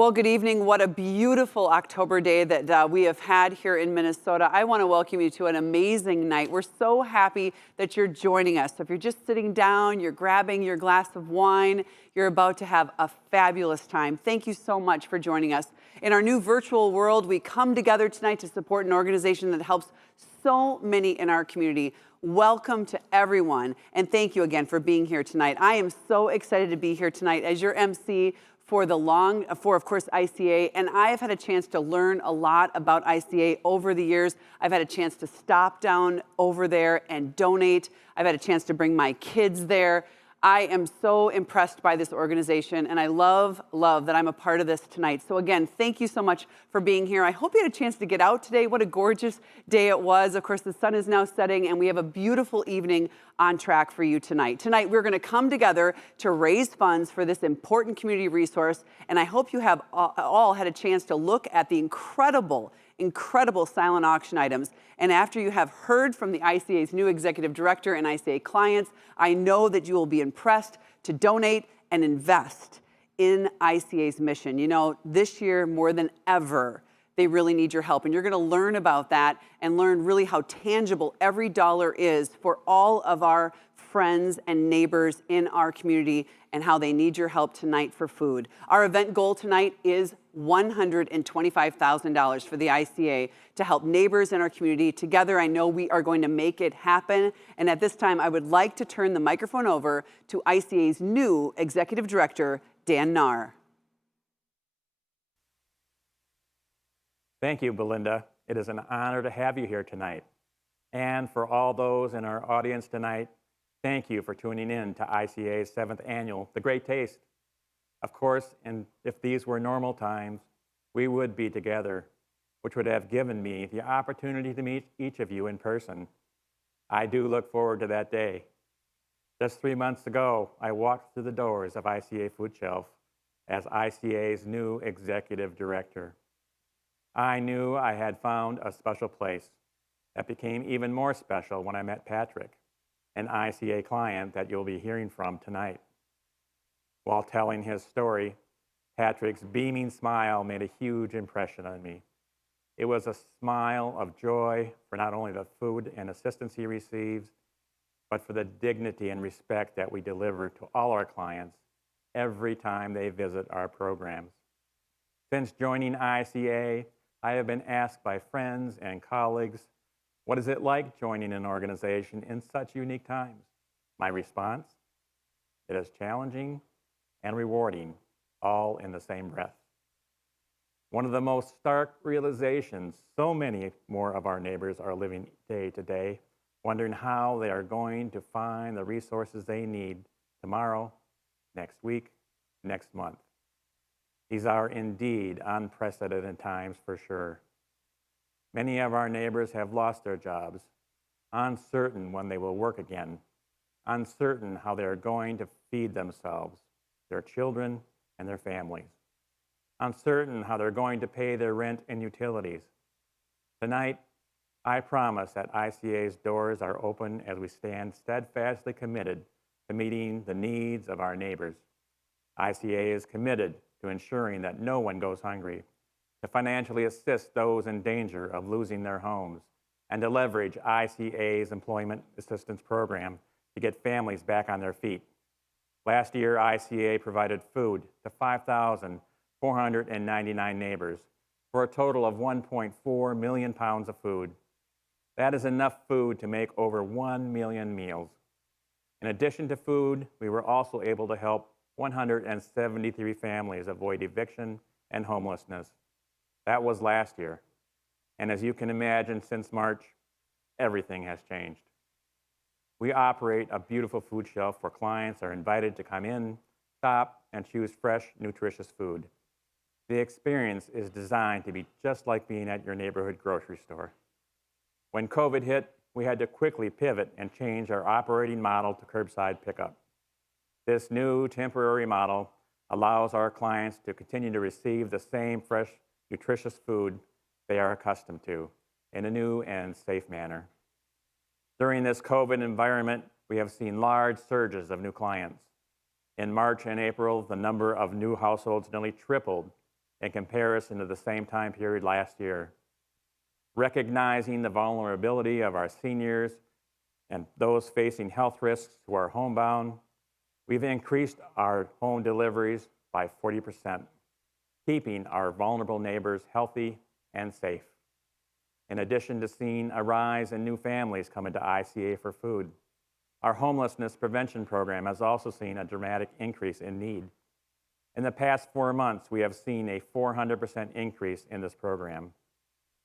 Well, good evening. What a beautiful October day that we have had here in Minnesota. I want to welcome you to an amazing night. We're so happy that you're joining us. So if you're just sitting down, you're grabbing your glass of wine, you're about to have a fabulous time. Thank you so much for joining us. In our new virtual world, we come together tonight to support an organization that helps so many in our community. Welcome to everyone, and thank you again for being here tonight. I am so excited to be here tonight as your MC for of course, ICA, and I have had a chance to learn a lot about ICA over the years. I've had a chance to stop down over there and donate. I've had a chance to bring my kids there. I am so impressed by this organization, and I love that I'm a part of this tonight. So again, thank you so much for being here. I hope you had a chance to get out today. What a gorgeous day it was. Of course, the sun is now setting, and we have a beautiful evening on track for you tonight. Tonight, we're going to come together to raise funds for this important community resource, and I hope you have all had a chance to look at the incredible silent auction items. And after you have heard from the ICA's new executive director and ICA clients, I know that you will be impressed to donate and invest in ICA's mission. You know, this year more than ever, they really need your help. And you're going to learn about that and learn really how tangible every dollar is for all of our friends and neighbors in our community and how they need your help tonight for food. Our event goal tonight is $125,000 for the ICA to help neighbors in our community. Together, I know we are going to make it happen. And at this time, I would like to turn the microphone over to ICA's new Executive Director, Dan Nahr. Thank you, Belinda. It is an honor to have you here tonight. And for all those in our audience tonight, thank you for tuning in to ICA's 7th annual The Great Taste. Of course, and if these were normal times, we would be together, which would have given me the opportunity to meet each of you in person. I do look forward to that day. Just 3 months ago, I walked through the doors of ICA Food Shelf as ICA's new executive director. I knew I had found a special place that became even more special when I met Patrick, an ICA client that you'll be hearing from tonight. While telling his story, Patrick's beaming smile made a huge impression on me. It was a smile of joy for not only the food and assistance he receives, but for the dignity and respect that we deliver to all our clients every time they visit our programs. Since joining ICA, I have been asked by friends and colleagues, what is it like joining an organization in such unique times? My response, it is challenging and rewarding, all in the same breath. One of the most stark realizations so many more of our neighbors are living day to day, wondering how they are going to find the resources they need tomorrow, next week, next month. These are indeed unprecedented times for sure. Many of our neighbors have lost their jobs, uncertain when they will work again, uncertain how they are going to feed themselves, their children, and their families, uncertain how they're going to pay their rent and utilities. Tonight, I promise that ICA's doors are open as we stand steadfastly committed to meeting the needs of our neighbors. ICA is committed to ensuring that no one goes hungry, to financially assist those in danger of losing their homes, and to leverage ICA's Employment Assistance Program to get families back on their feet. Last year, ICA provided food to 5,499 neighbors for a total of 1.4 million pounds of food. That is enough food to make over 1 million meals. In addition to food, we were also able to help 173 families avoid eviction and homelessness. That was last year. And as you can imagine, since March, everything has changed. We operate a beautiful food shelf where clients are invited to come in, shop, and choose fresh, nutritious food. The experience is designed to be just like being at your neighborhood grocery store. When COVID hit, we had to quickly pivot and change our operating model to curbside pickup. This new temporary model allows our clients to continue to receive the same fresh, nutritious food they are accustomed to in a new and safe manner. During this COVID environment, we have seen large surges of new clients. In March and April, the number of new households nearly tripled, in comparison to the same time period last year. Recognizing the vulnerability of our seniors and those facing health risks who are homebound, we've increased our home deliveries by 40%, keeping our vulnerable neighbors healthy and safe. In addition to seeing a rise in new families coming to ICA for food, our homelessness prevention program has also seen a dramatic increase in need. In the past 4 months, we have seen a 400% increase in this program.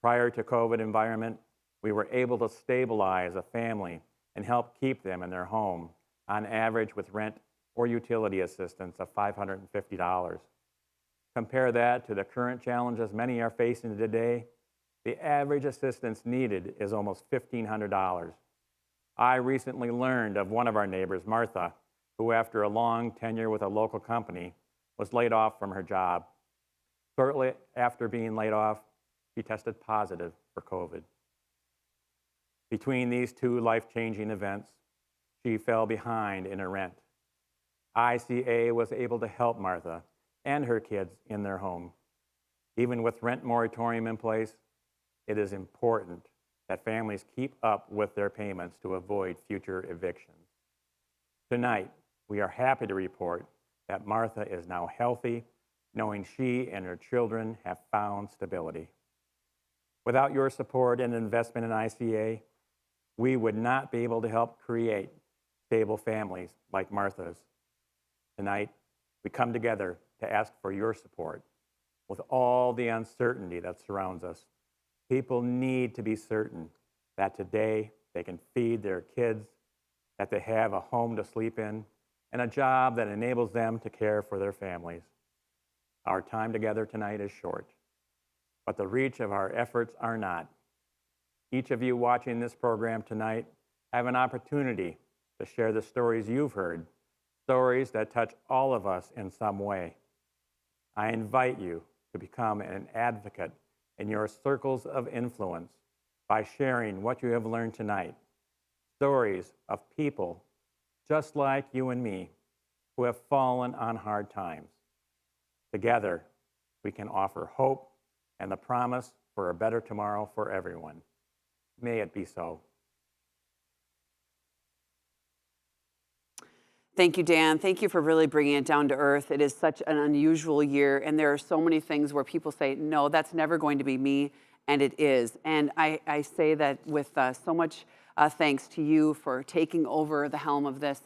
Prior to COVID environment, we were able to stabilize a family and help keep them in their home, on average with rent or utility assistance of $550. Compare that to the current challenges many are facing today. The average assistance needed is almost $1,500. I recently learned of one of our neighbors, Martha, who after a long tenure with a local company was laid off from her job. Shortly after being laid off, she tested positive for COVID. Between these two life-changing events, she fell behind in her rent. ICA was able to help Martha and her kids in their home. Even with rent moratorium in place, it is important that families keep up with their payments to avoid future evictions. Tonight, we are happy to report that Martha is now healthy, knowing she and her children have found stability. Without your support and investment in ICA, we would not be able to help create stable families like Martha's. Tonight, we come together to ask for your support. With all the uncertainty that surrounds us, people need to be certain that today they can feed their kids, that they have a home to sleep in, and a job that enables them to care for their families. Our time together tonight is short, but the reach of our efforts are not. Each of you watching this program tonight have an opportunity to share the stories you've heard, stories that touch all of us in some way. I invite you to become an advocate in your circles of influence by sharing what you have learned tonight, stories of people just like you and me who have fallen on hard times. Together, we can offer hope and the promise for a better tomorrow for everyone. May it be so. Thank you, Dan. Thank you for really bringing it down to earth. It is such an unusual year, and there are so many things where people say, no, that's never going to be me, and it is. And I say that with so much thanks to you for taking over the helm of this,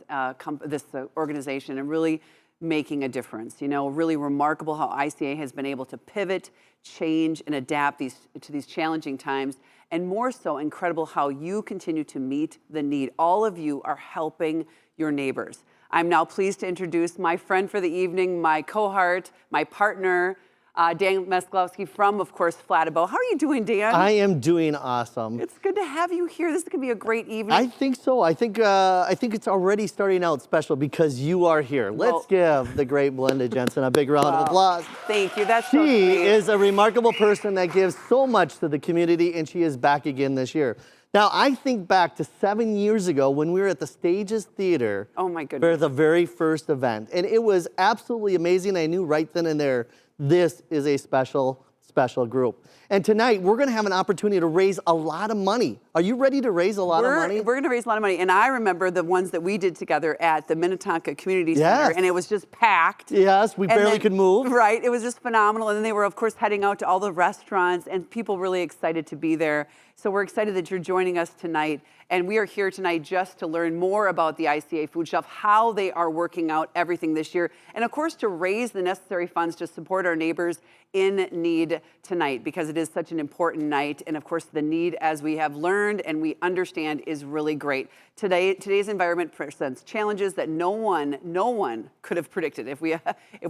organization and really making a difference. You know, really remarkable how ICA has been able to pivot, change, and adapt to these challenging times. And more so, incredible how you continue to meet the need. All of you are helping your neighbors. I'm now pleased to introduce my friend for the evening, my cohort, my partner, Dan Mesklowski from, of course, Flatibow. How are you doing, Dan? I am doing awesome. It's good to have you here. This is going to be a great evening. I think so. I think it's already starting out special because you are here. Let's give the great Belinda Jensen a big round of applause. Thank you. That's so She sweet. is a remarkable person that gives so much to the community, and she is back again this year. Now, I think back to 7 years ago when we were at the Stages Theater. Oh, my goodness. For the very first event. And it was absolutely amazing. I knew right then and there, this is a special, special group. And tonight, we're going to have an opportunity to raise a lot of money. Are you ready to raise a lot of money? We're going to raise a lot of money. And I remember the ones that we did together at the Minnetonka Community Center. And it was just packed. Yes, we barely could move. Right. It was just phenomenal. And then they were, of course, heading out to all the restaurants and people really excited to be there. So we're excited that you're joining us tonight. And we are here tonight just to learn more about the ICA Food Shelf, how they are working out everything this year, and of course to raise the necessary funds to support our neighbors in need tonight, because it is such an important night. And of course the need, as we have learned and we understand, is really great. Today's environment presents challenges that no one could have predicted. If we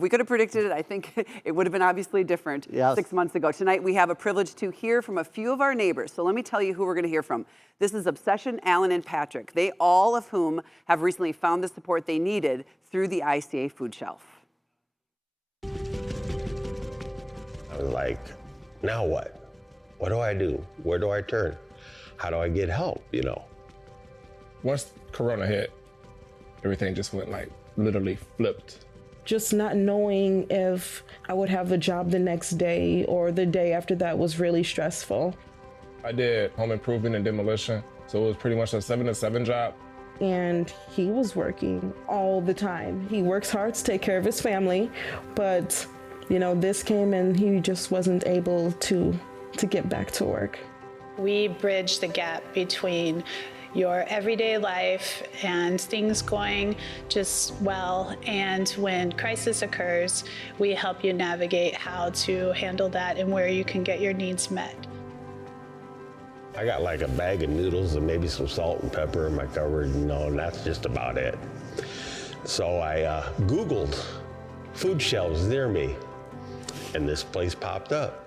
could have predicted it, I think it would have been obviously different 6 months ago. Tonight we have a privilege to hear from a few of our neighbors. So let me tell you who we're going to hear from. This is Obsession, Alan, and Patrick. They all of whom have recently found the support they needed through the ICA Food Shelf. I was like, now what? What do I do? Where do I turn? How do I get help, you know? Once Corona hit, everything just went like literally flipped Just not knowing if I would have a job the next day or the day after that was really stressful. I did home improvement and demolition, so it was pretty much a 7 to 7 job. And he was working all the time. He works hard to take care of his family, but this came and he just wasn't able to get back to work. We bridge the gap between your everyday life and things going just well, and when crisis occurs, we help you navigate how to handle that and where you can get your needs met. I got like a bag of noodles and maybe some salt and pepper in my cupboard, and that's just about it. So I Googled food shelves near me, and this place popped up.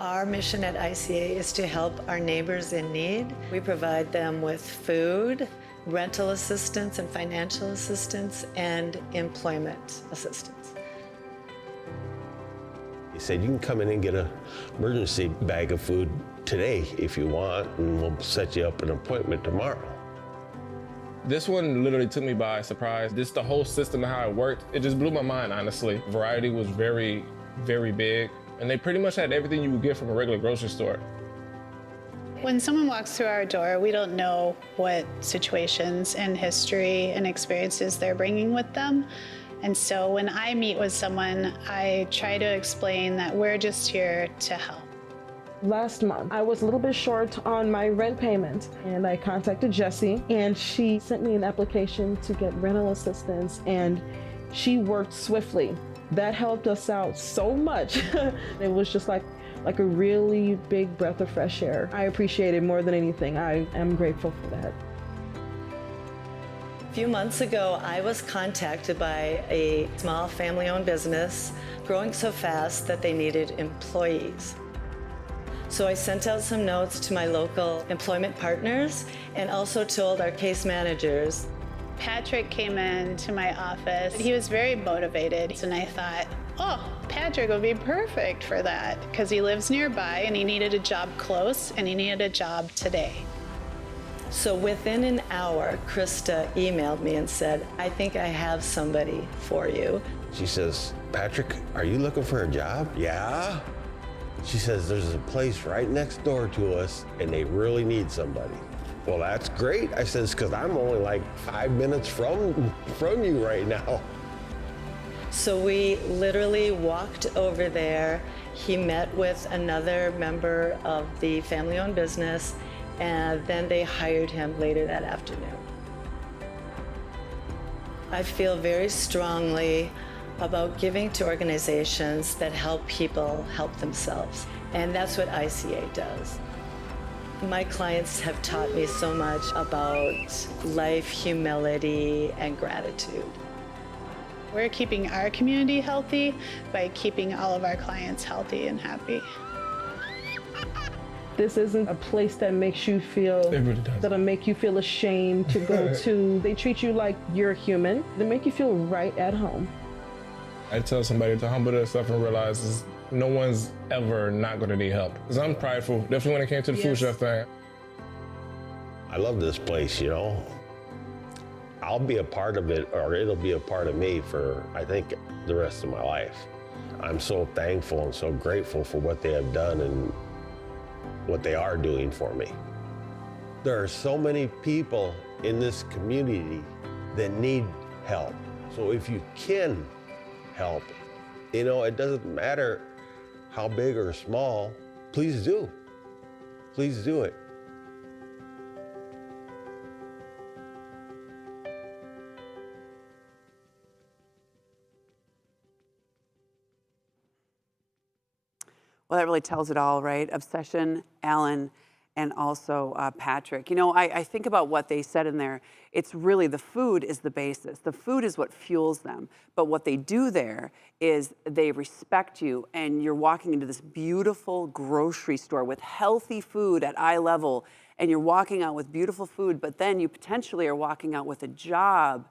Our mission at ICA is to help our neighbors in need. We provide them with food, rental assistance and financial assistance, and employment assistance. He said, you can come in and get an emergency bag of food today if you want, and we'll set you up an appointment tomorrow. This one literally took me by surprise. Just the whole system and how it worked, it just blew my mind, honestly. Variety was very, very big, and they pretty much had everything you would get from a regular grocery store. When someone walks through our door, we don't know what situations and history and experiences they're bringing with them. And so when I meet with someone, I try to explain that we're just here to help. Last month, I was a little bit short on my rent payment, and I contacted Jessie, and she sent me an application to get rental assistance, and she worked swiftly. That helped us out so much. It was just like a really big breath of fresh air. I appreciate it more than anything. I am grateful for that. A few months ago, I was contacted by a small family-owned business growing so fast that they needed employees. So I sent out some notes to my local employment partners and also told our case managers. Patrick came into my office. He was very motivated, and I thought, oh, Patrick would be perfect for that because he lives nearby and he needed a job close and he needed a job today. So within an hour, Krista emailed me and said, I think I have somebody for you. She says, Patrick, are you looking for a job? Yeah. She says, there's a place right next door to us and they really need somebody. Well, that's great. I says, because I'm only like 5 minutes from you right now. So we literally walked over there. He met with another member of the family-owned business, and then they hired him later that afternoon. I feel very strongly about giving to organizations that help people help themselves, and that's what ICA does. My clients have taught me so much about life, humility, and gratitude. We're keeping our community healthy by keeping all of our clients healthy and happy. This isn't a place that makes you feel, that'll make you feel ashamed to go to. They treat you like you're human. They make you feel right at home. I tell somebody to humble themselves and realize no one's ever not gonna need help. Because I'm prideful, definitely when it came to the food shelf thing. I love this place, I'll be a part of it, or it'll be a part of me for, I think, the rest of my life. I'm so thankful and so grateful for what they have done and what they are doing for me. There are so many people in this community that need help. So if you can help, it doesn't matter how big or small, please do. Please do it. Well, that really tells it all, right? Obsession, Alan, and also Patrick. I think about what they said in there. It's really the food is the basis. The food is what fuels them. But what they do there is they respect you, and you're walking into this beautiful grocery store with healthy food at eye level, and you're walking out with beautiful food, but then you potentially are walking out with a job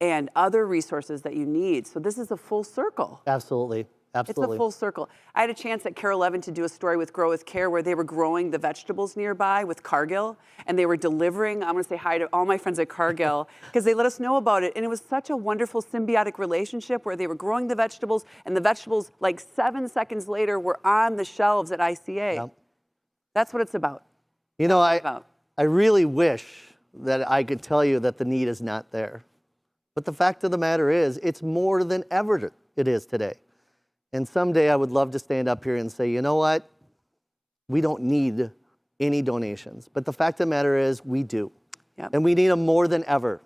and other resources that you need. So this is a full circle. Absolutely. Absolutely. It's a full circle. I had a chance at Care 11 to do a story with Grow with Care where they were growing the vegetables nearby with Cargill, and they were delivering. I'm going to say hi to all my friends at Cargill because they let us know about it. And it was such a wonderful symbiotic relationship where they were growing the vegetables, and the vegetables, like 7 seconds later, were on the shelves at ICA. Yep. That's what it's about. You know, about. I really wish that I could tell you that the need is not there. But the fact of the matter is, it's more than ever it is today. And someday I would love to stand up here and say, you know what? We don't need any donations. But the fact of the matter is, we do. Yep. And we need them more than ever.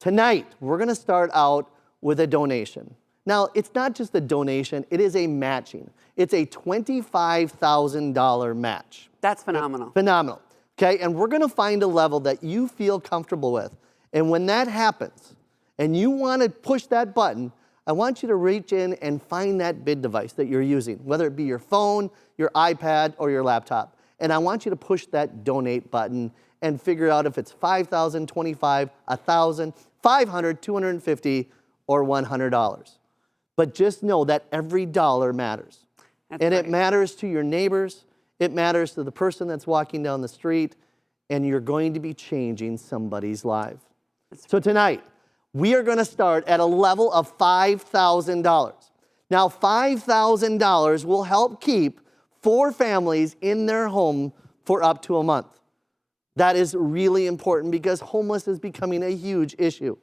Tonight, we're going to start out with a donation. Now, it's not just a donation, it is a matching. It's a $25,000 match. That's phenomenal. Phenomenal. Okay, and we're going to find a level that you feel comfortable with. And when that happens, and you want to push that button, I want you to reach in and find that bid device that you're using, whether it be your phone, your iPad, or your laptop. And I want you to push that donate button and figure out if it's $5,000, $25,000, $1,000, $500, $250, or $100. But just know that every dollar matters. That's and right. it matters to your neighbors, it matters to the person that's walking down the street, and you're going to be changing somebody's life. So tonight, we are going to start at a level of $5,000. Now, $5,000 will help keep 4 families in their home for up to a month. That is really important because homeless is becoming a huge issue.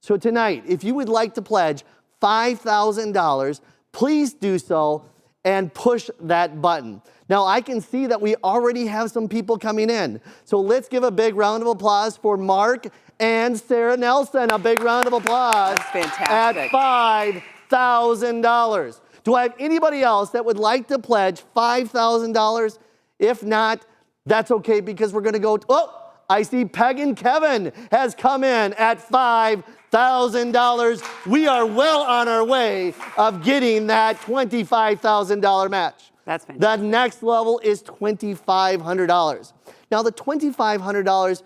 So tonight, if you would like to pledge $5,000, please do so and push that button. Now, I can see that we already have some people coming in. So let's give a big round of applause for Mark and Sarah Nelson. A big round of applause. That's fantastic. At $5,000. Do I have anybody else that would like to pledge $5,000? If not, that's okay because we're going to go. Oh, I see Peg and Kevin has come in at $5,000. We are well on our way of getting that $25,000 match. That's fantastic. The next level is $2,500. Now, the $2,500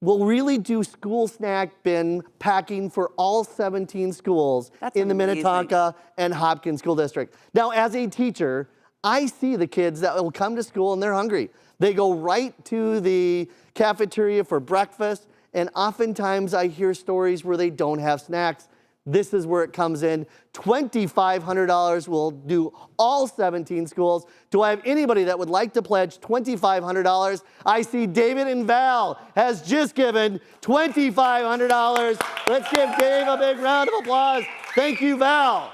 will really do school snack bin packing for all 17 schools in the amazing. Minnetonka and Hopkins School District. Now, as a teacher, I see the kids that will come to school and they're hungry. They go right to the cafeteria for breakfast, and oftentimes I hear stories where they don't have snacks. This is where it comes in. $2,500 will do all 17 schools. Do I have anybody that would like to pledge $2,500? I see David and Val has just given $2,500. Let's give Dave a big round of applause. Thank you, Val.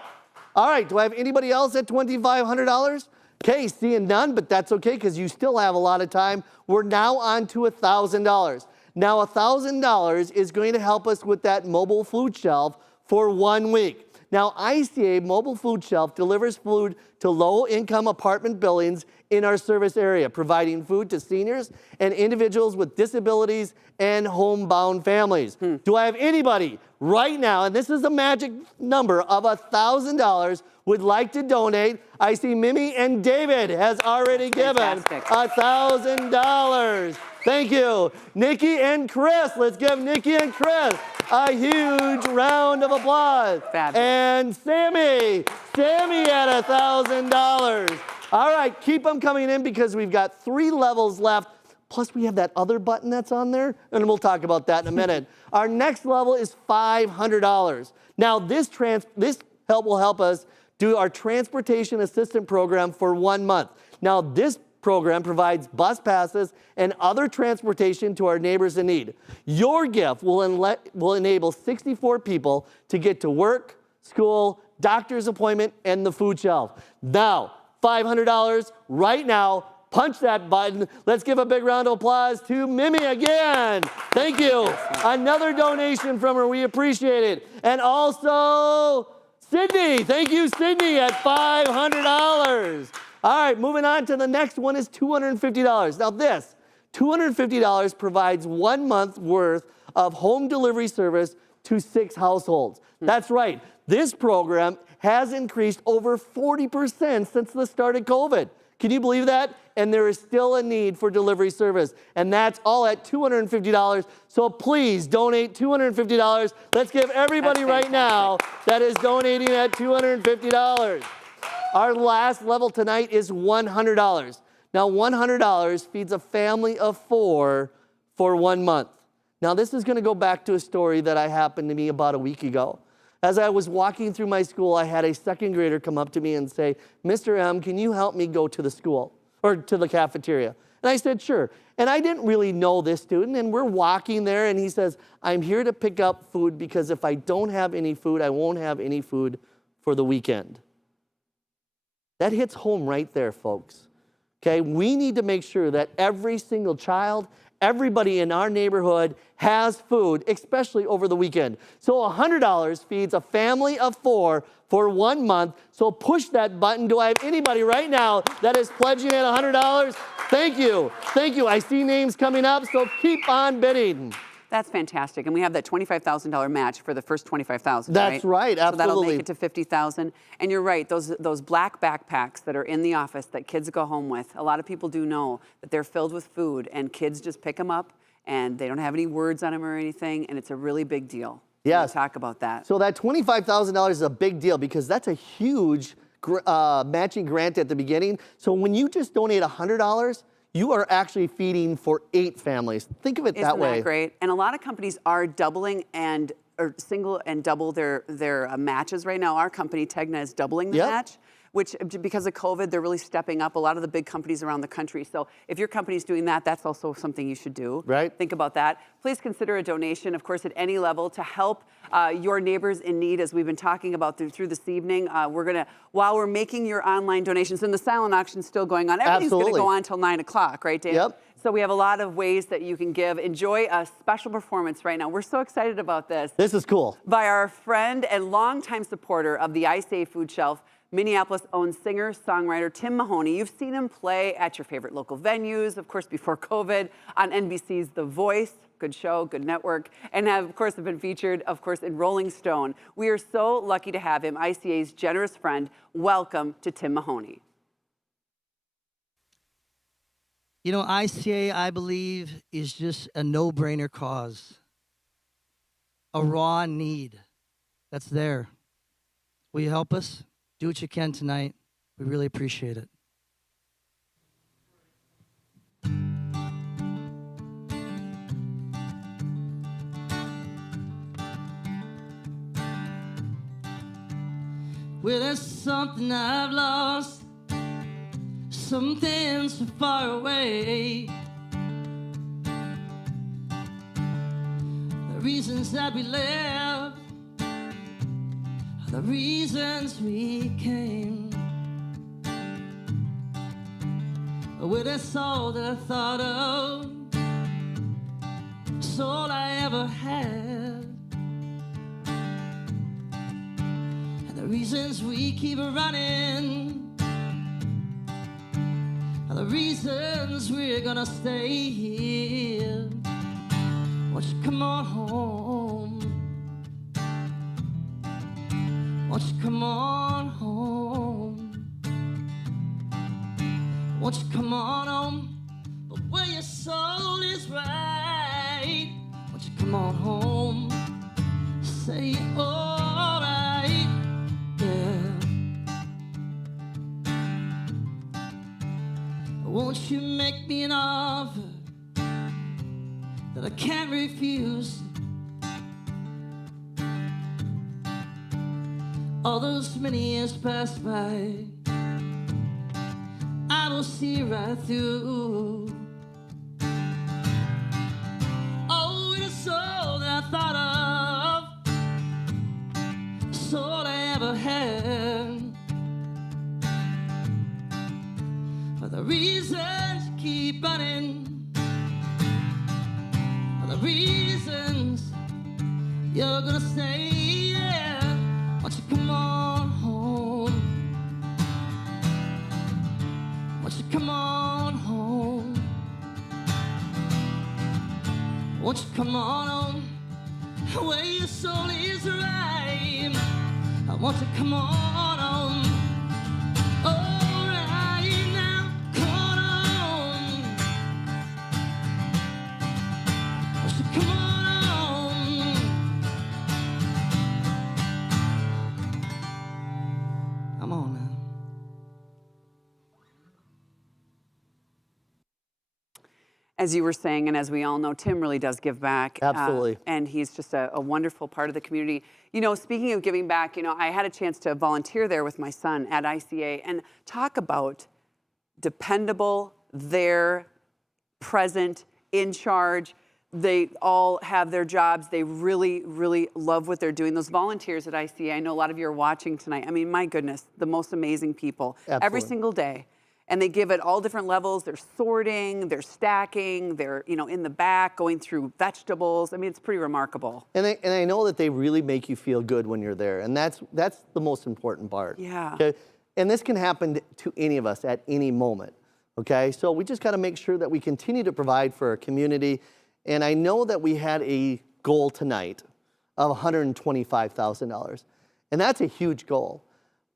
All right, do I have anybody else at $2,500? Okay, seeing none, but that's okay because you still have a lot of time. We're now on to $1,000. Now, $1,000 is going to help us with that mobile food shelf for 1 week. Now, ICA Mobile Food Shelf delivers food to low-income apartment buildings in our service area, providing food to seniors and individuals with disabilities and homebound families. Do I have anybody right now, and this is a magic number of $1,000, would like to donate? I see Mimi and David has already given $1,000. Thank you. Nikki and Chris. Let's give Nikki and Chris a huge round of applause. Fabulous. And Sammy at $1,000. All right, keep them coming in because we've got 3 levels left. Plus, we have that other button that's on there, and we'll talk about that in a minute. Our next level is $500. Now, this help will help us do our transportation assistant program for 1 month. Now, this program provides bus passes and other transportation to our neighbors in need. Your gift will enable 64 people to get to work, school, doctor's appointment, and the food shelf. Now, $500 right now. Punch that button. Let's give a big round of applause to Mimi again. Thank you. Another donation from her. We appreciate it. And also, Sydney. Thank you, Sydney, at $500. All right, moving on to the next one is $250. Now this, $250 provides 1 month worth of home delivery service to 6 households. That's right. This program has increased over 40% since the start of COVID. Can you believe that? And there is still a need for delivery service. And that's all at $250. So please donate $250. Let's give everybody right now that is donating at $250. Our last level tonight is $100. Now, $100 feeds a family of 4 for 1 month. Now, this is going to go back to a story that happened to me about a week ago. As I was walking through my school, I had a second grader come up to me and say, Mr. M, can you help me go to the school or to the cafeteria? And I said, sure. And I didn't really know this student, and we're walking there, and he says, I'm here to pick up food because if I don't have any food, I won't have any food for the weekend. That hits home right there, folks. Okay, we need to make sure that every single child, everybody in our neighborhood has food, especially over the weekend. So $100 feeds a family of 4 for 1 month. So push that button. Do I have anybody right now that is pledging at $100? Thank you. Thank you. I see names coming up, so keep on bidding. That's fantastic. And we have that $25,000 match for the first $25,000, That's right, So that'll absolutely. make it to $50,000. And you're right, those black backpacks that are in the office that kids go home with, a lot of people do know that they're filled with food, and kids just pick them up, and they don't have any words on them or anything, and it's a really big deal. Yes. We'll talk about that. So that $25,000 is a big deal because that's a huge matching grant at the beginning. So when you just donate $100, you are actually feeding for 8 families. Think of it that way. Isn't that great? And a lot of companies are doubling or single and double their matches right now. Our company, Tegna, is doubling the match, which because of COVID, they're really stepping up. A lot of the big companies around the country. So if your company's doing that, that's also something you should do. Right. Think about that. Please consider a donation, of course, at any level to help your neighbors in need, as we've been talking about through this evening. While we're making your online donations, and the silent auction's still going on. Everything's going to go on until 9 o'clock, right, Dan? Yep. So we have a lot of ways that you can give. Enjoy a special performance right now. We're so excited about this. This is cool. By our friend and longtime supporter of the ICA Food Shelf, Minneapolis-owned singer-songwriter Tim Mahoney. You've seen him play at your favorite local venues, of course, before COVID, on NBC's The Voice. Good show, good network, and have been featured, of course, in Rolling Stone. We are so lucky to have him, ICA's generous friend. Welcome to Tim Mahoney. You know, ICA, I believe, is just a no-brainer cause. A raw need that's there. Will you help us? Do what you can tonight. We really appreciate it. Well, there's something I've lost, something so far away. The reasons that we left are the reasons we came. Well, that's all that I thought of, it's all I ever had. The reasons we keep running are the reasons we're gonna stay here. Won't you come on home? Won't you come on home? Won't you come on home? But where your soul is right, won't you come on home? Say all right. Won't you make me an offer that I can't refuse? All those many years pass by, I will see right through. Oh, it is all that I thought of, it's all I ever had. The reasons you keep running are the reasons you're gonna stay. Yeah. Won't you come on home? Won't you come on home? Won't you come on home? Where your soul is right, I want to come on home. As you were saying, and as we all know, Tim really does give back. Absolutely. And he's just a wonderful part of the community. You know, speaking of giving back, you know, I had a chance to volunteer there with my son at ICA and talk about dependable, there, present, in charge. They all have their jobs. They really, really love what they're doing. Those volunteers at ICA, I know a lot of you are watching tonight. I mean, my goodness, the most amazing people. Absolutely. Every single day. And they give at all different levels. They're sorting, they're stacking, they're, you know, in the back going through vegetables. I mean, it's pretty remarkable. And I know that they really make you feel good when you're there, and that's the most important part. Yeah. Okay? And this can happen to any of us at any moment. Okay? So we just got to make sure that we continue to provide for our community. And I know that we had a goal tonight of $125,000. And that's a huge goal.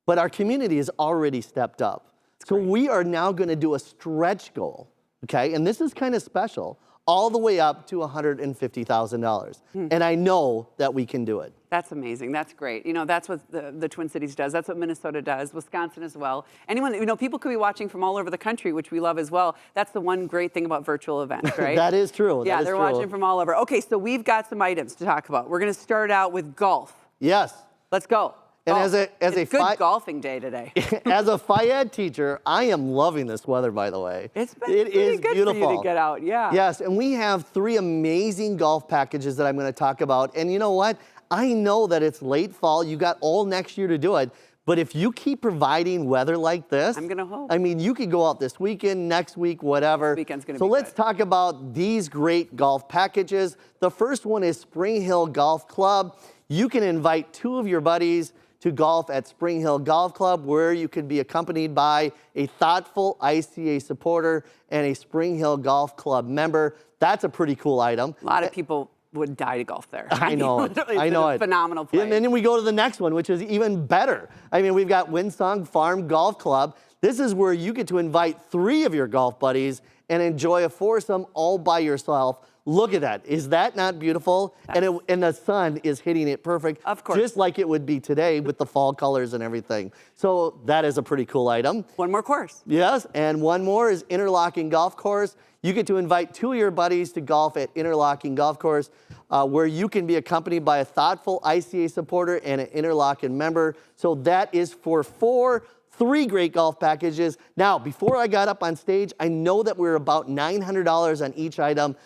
But our community has already stepped up. So we are now going to do a stretch goal, okay? And this is kind of special, all the way up to $150,000. And I know that we can do it. That's amazing. That's great. You know, that's what the Twin Cities does. That's what Minnesota does. Wisconsin as well. Anyone, you know, people could be watching from all over the country, which we love as well. That's the one great thing about virtual events, right? That is true. Yeah, they're watching from all over. Okay, so we've got some items to talk about. We're going to start out with golf. Yes. Let's go. And Golf. as a good golfing day today. as a FIAD teacher, I am loving this weather, by the way. It's been It pretty is good beautiful. for you to get out, yeah. Yes, and we have 3 amazing golf packages that I'm going to talk about. And you know what? I know that it's late fall. You got all next year to do it. But if you keep providing weather like this, I'm going to hope. I mean, you could go out this weekend, next week, whatever. This weekend's gonna so be let's good. talk about these great golf packages. The first one is Spring Hill Golf Club. You can invite 2 of your buddies to golf at Spring Hill Golf Club, where you could be accompanied by a thoughtful ICA supporter and a Spring Hill Golf Club member. That's a pretty cool item. A lot of people would die to golf there. I know it. Literally, I know it's it. a phenomenal place. And then we go to the next one, which is even better. I mean, we've got Windsong Farm Golf Club. This is where you get to invite 3 of your golf buddies and enjoy a foursome all by yourself. Look at that. Is that not beautiful? And the sun is hitting it perfect. Of course. Just like it would be today with the fall colors and everything. So that is a pretty cool item. One more course. Yes, and one more is Interlocking Golf Course. You get to invite 2 of your buddies to golf at Interlocking Golf Course, where you can be accompanied by a thoughtful ICA supporter and an Interlocking member. So that is for 3 great golf packages. Now, before I got up on stage, I know that we're about $900 on each item.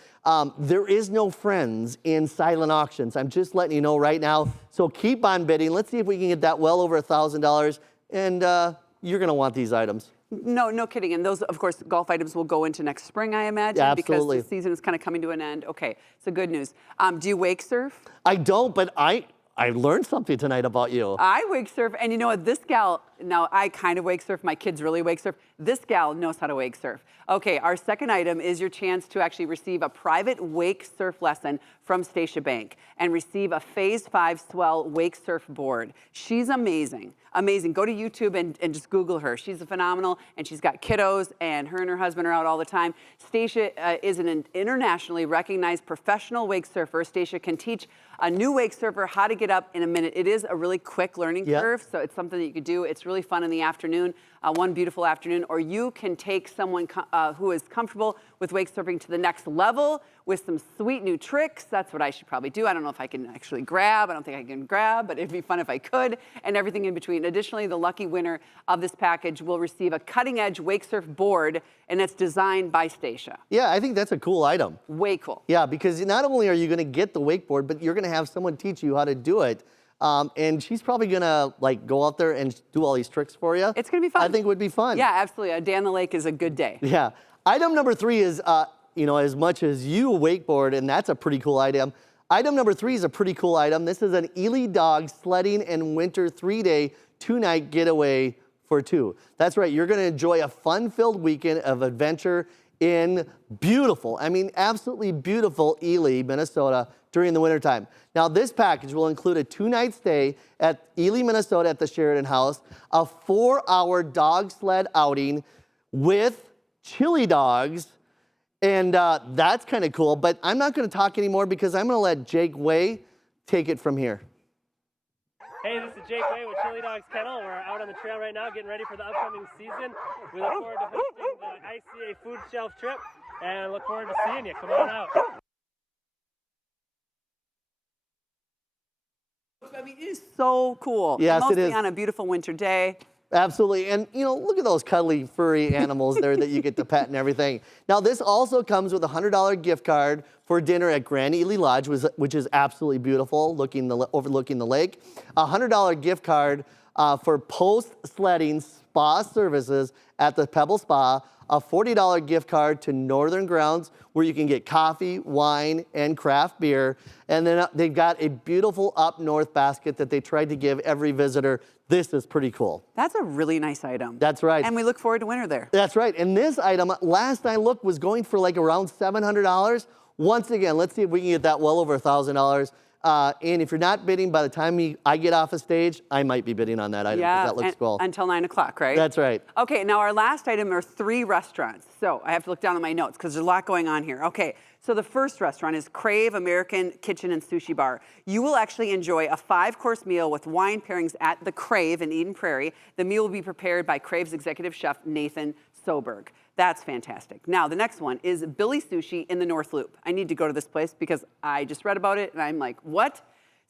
There is no friends in silent auctions. I'm just letting you know right now. So keep on bidding. Let's see if we can get that well over $1,000. And you're going to want these items. No kidding. And those, of course, golf items will go into next spring, I imagine, Yeah, because absolutely. the season is kind of coming to an end. Okay, so good news. Do you wake surf? I don't, but I learned something tonight about you. I wake surf, and you know what? This gal, now I kind of wake surf. My kids really wake surf. This gal knows how to wake surf. Okay, our second item is your chance to actually receive a private wake surf lesson from Stacia Bank and receive a Phase 5 Swell wake surf board. She's amazing. Amazing. Go to YouTube and just Google her. She's phenomenal, and she's got kiddos, and her husband are out all the time. Stacia is an internationally recognized professional wake surfer. Stacia can teach a new wake surfer how to get up in a minute. It is a really quick learning curve, so it's something that you could do. It's really fun in the afternoon, one beautiful afternoon, or you can take someone who is comfortable with wake surfing to the next level with some sweet new tricks. That's what I should probably do. I don't know if I can actually grab. I don't think I can grab, but it'd be fun if I could, and everything in between. Additionally, the lucky winner of this package will receive a cutting-edge wake surf board, and it's designed by Stacia. Yeah, I think that's a cool item. Way cool. Yeah, because not only are you going to get the wakeboard, but you're going to have someone teach you how to do it. And she's probably going to like go out there and do all these tricks for you. It's going to be fun. I think it would be fun. Yeah, absolutely. A day on the lake is a good day. Yeah. Item number 3 is, you know, as much as you wakeboard, and that's a pretty cool item. Item number 3 is a pretty cool item. This is an Ely Dog sledding and winter 3-day, 2-night getaway for 2. That's right. You're going to enjoy a fun-filled weekend of adventure in beautiful, I mean, absolutely beautiful Ely, Minnesota during the wintertime. Now, this package will include a 2-night stay at Ely, Minnesota at the Sheridan House, a 4-hour dog sled outing with chili dogs, and that's kind of cool. But I'm not going to talk anymore because I'm going to let Jake Way take it from here. Hey, this is Jake Way with Chili Dogs Kennel. We're out on the trail right now getting ready for the upcoming season. We look forward to hosting the ICA Food Shelf trip. and I look forward to seeing you. Come on out. I mean, it is so cool. Yes, it Mostly is. on a beautiful winter day. Absolutely. And, you know, look at those cuddly, furry animals there that you get to pet and everything. Now, this also comes with a $100 gift card for dinner at Grand Ely Lodge, which is absolutely beautiful, overlooking the lake. A $100 gift card for post-sledding spa services at the Pebble Spa. A $40 gift card to Northern Grounds, where you can get coffee, wine, and craft beer. And then they've got a beautiful up north basket that they tried to give every visitor. This is pretty cool. That's a really nice item. That's right. And we look forward to winter there. That's right. And this item, last I looked, was going for like around $700. Once again, let's see if we can get that well over $1,000. And if you're not bidding, by the time I get off a stage, I might be bidding on that item, because that looks cool. Until 9 o'clock, right? That's right. Okay, now our last item are 3 restaurants. So I have to look down at my notes because there's a lot going on here. Okay, so the first restaurant is Crave American Kitchen and Sushi Bar. You will actually enjoy a 5-course meal with wine pairings at the Crave in Eden Prairie. The meal will be prepared by Crave's executive chef, Nathan Soberg. That's fantastic. Now, the next one is Billy Sushi in the North Loop. I need to go to this place because I just read about it and I'm like, what?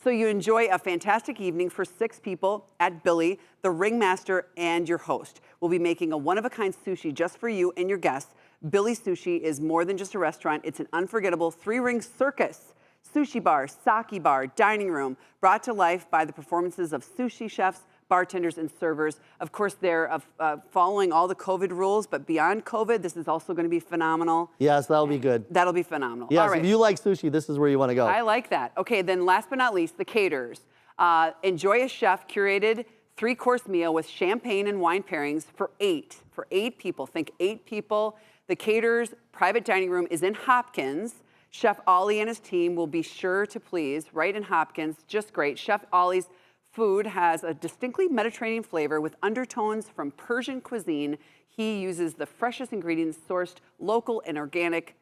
So you enjoy a fantastic evening for 6 people at Billy. The ringmaster and your host will be making a one-of-a-kind sushi just for you and your guests. Billy Sushi is more than just a restaurant. It's an unforgettable 3-ring circus. Sushi bar, sake bar, dining room, brought to life by the performances of sushi chefs, bartenders, and servers. Of course, they're following all the COVID rules, but beyond COVID, this is also going to be phenomenal. Yes, that'll be good. That'll be phenomenal. Yes, all right. if you like sushi, this is where you want to go. I like that. Okay, then last but not least, the caterers. Enjoy a chef-curated 3-course meal with champagne and wine pairings for 8 people. Think 8 people. The caterers' private dining room is in Hopkins. Chef Ollie and his team will be sure to please, right in Hopkins. Just great. Chef Ollie's food has a distinctly Mediterranean flavor with undertones from Persian cuisine. He uses the freshest ingredients sourced local and organic,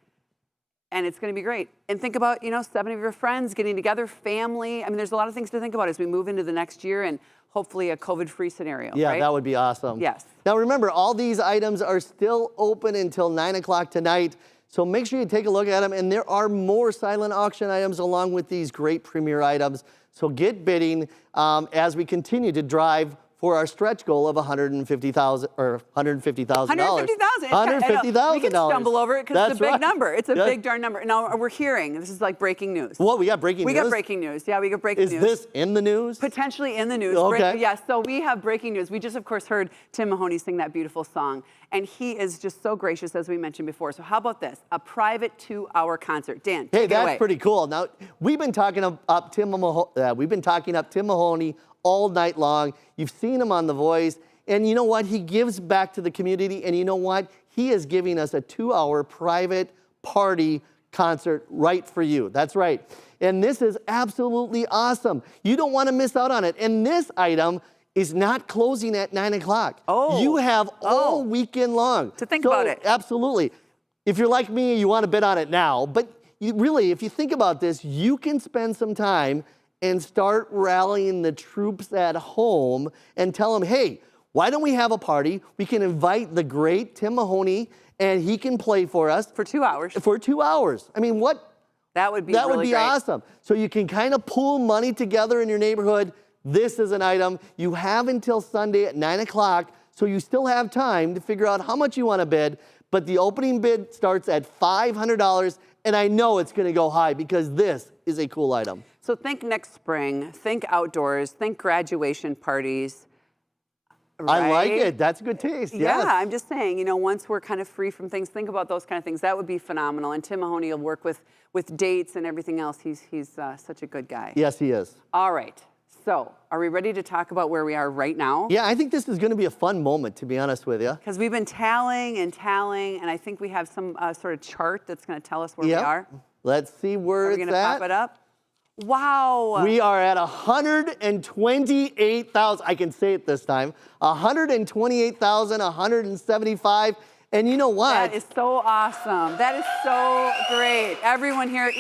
and it's going to be great. And think about, 7 of your friends getting together, family. I mean, there's a lot of things to think about as we move into the next year and hopefully a COVID-free scenario. Yeah, right? that would be awesome. Yes. Now remember, all these items are still open until 9 o'clock tonight. So make sure you take a look at them. And there are more silent auction items along with these great premier items. So get bidding as we continue to drive for our stretch goal of $150,000 or $150,000. $150,000. We can stumble over it because it's a big number. It's a Yes. big darn number. Now we're hearing, this is like breaking news. What, we got breaking news? We got breaking news. Yeah, we got breaking news. Is this in the news? Potentially in the news. Okay. Yes, so we have breaking news. We just, of course, heard Tim Mahoney sing that beautiful song. And he is just so gracious, as we mentioned before. So how about this? A private 2-hour concert. Dan, Hey, take it that's away. pretty cool. Now, we've been talking up Tim Mahoney all night long. You've seen him on The Voice. And you know what? He gives back to the community. And you know what? He is giving us a 2-hour private party concert right for you. That's right. And this is absolutely awesome. You don't want to miss out on it. And this item is not closing at 9 o'clock. Oh. You have all weekend long to think about it. Absolutely. If you're like me, you want to bid on it now. But really, if you think about this, you can spend some time and start rallying the troops at home and tell them, hey, why don't we have a party? We can invite the great Tim Mahoney and he can play for us. For 2 hours. For 2 hours. I mean, what? That would be That really would be great. awesome. So you can kind of pool money together in your neighborhood. This is an item you have until Sunday at 9 o'clock, so you still have time to figure out how much you want to bid. But the opening bid starts at $500, and I know it's going to go high because this is a cool item. So think next spring, think outdoors, think graduation parties. I like right? it. That's a good taste. Yeah, Yes. I'm just saying, once we're kind of free from things, think about those kind of things. That would be phenomenal. And Tim Mahoney will work with dates and everything else. He's such a good guy. Yes, he is. All right. So are we ready to talk about where we are right now? Yeah, I think this is going to be a fun moment, to be honest with you. Because we've been tallying, and I think we have some sort of chart that's going to tell us where we are. Let's see where Are we it's going to at. pop it up? Wow. We are at 128,000. I can say it this time. 128,175. And you know what? That is so awesome. That is so great. Everyone here,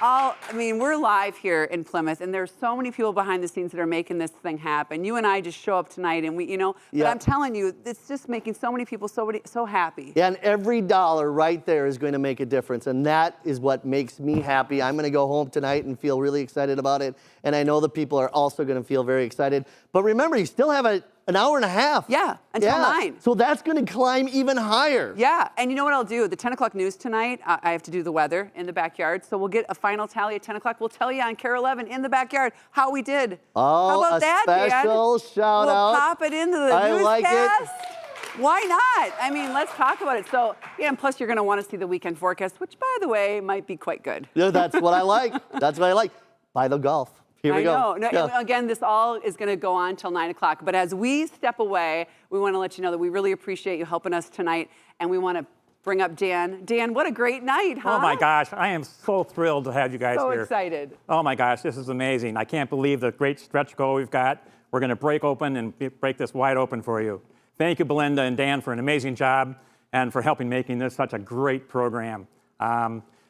I mean, we're live here in Plymouth, and there's so many people behind the scenes that are making this thing happen. You and I just show up tonight, and we, but Yeah. I'm telling you, it's just making so many people so happy. Yeah, and every dollar right there is going to make a difference, and that is what makes me happy. I'm going to go home tonight and feel really excited about it, and I know the people are also going to feel very excited. But remember, you still have an hour and a half. Yeah, until 9. So that's going to climb even higher. Yeah, and you know what I'll do? The 10 o'clock news tonight, I have to do the weather in the backyard, so we'll get a final tally at 10 o'clock. We'll tell you on Carol 11 in the backyard how we did. Oh, how about a that, special Dan? shout we'll out. pop it into the I newscast. like it. Why not? I mean, let's talk about it. So, yeah, and plus you're going to want to see the weekend forecast, which, by the way, might be quite good. Yeah, that's what I like. That's what I like. Buy the golf. Here we go. I know. No, Yeah. again, this all is going to go on till 9 o'clock. But as we step away, we want to let you know that we really appreciate you helping us tonight, and we want to bring up Dan. Dan, what a great night, huh? Oh my gosh, I am so thrilled to have you guys So here. excited. Oh my gosh, this is amazing. I can't believe the great stretch goal we've got. We're going to break open and break this wide open for you. Thank you, Belinda and Dan, for an amazing job and for helping making this such a great program.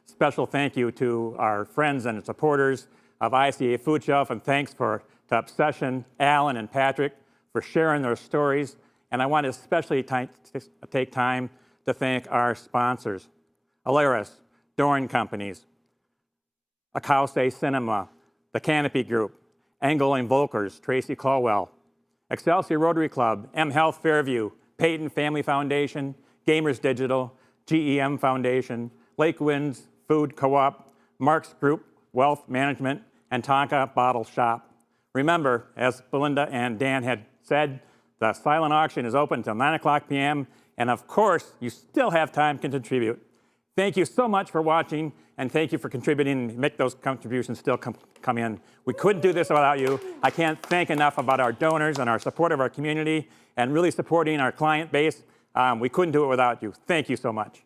Special thank you to our friends and supporters of ICA Food Shelf, and thanks to Obsession, Alan and Patrick for sharing their stories. And I want to especially take time to thank our sponsors, Alaris, Doran Companies, Acause Cinema, the Canopy Group, Engel and Volkers, Tracy Colwell, Excelsior Rotary Club, M Health Fairview, Peyton Family Foundation, Gamers Digital, GEM Foundation, Lake Winds Food Co-op, Marks Group, Wealth Management, and Tonka Bottle Shop. Remember, as Belinda and Dan had said, the silent auction is open until 9 o'clock p.m., and of course, you still have time to contribute. Thank you so much for watching, and thank you for contributing and make those contributions still come in. We couldn't do this without you. I can't thank enough about our donors and our support of our community and really supporting our client base. We couldn't do it without you. Thank you so much.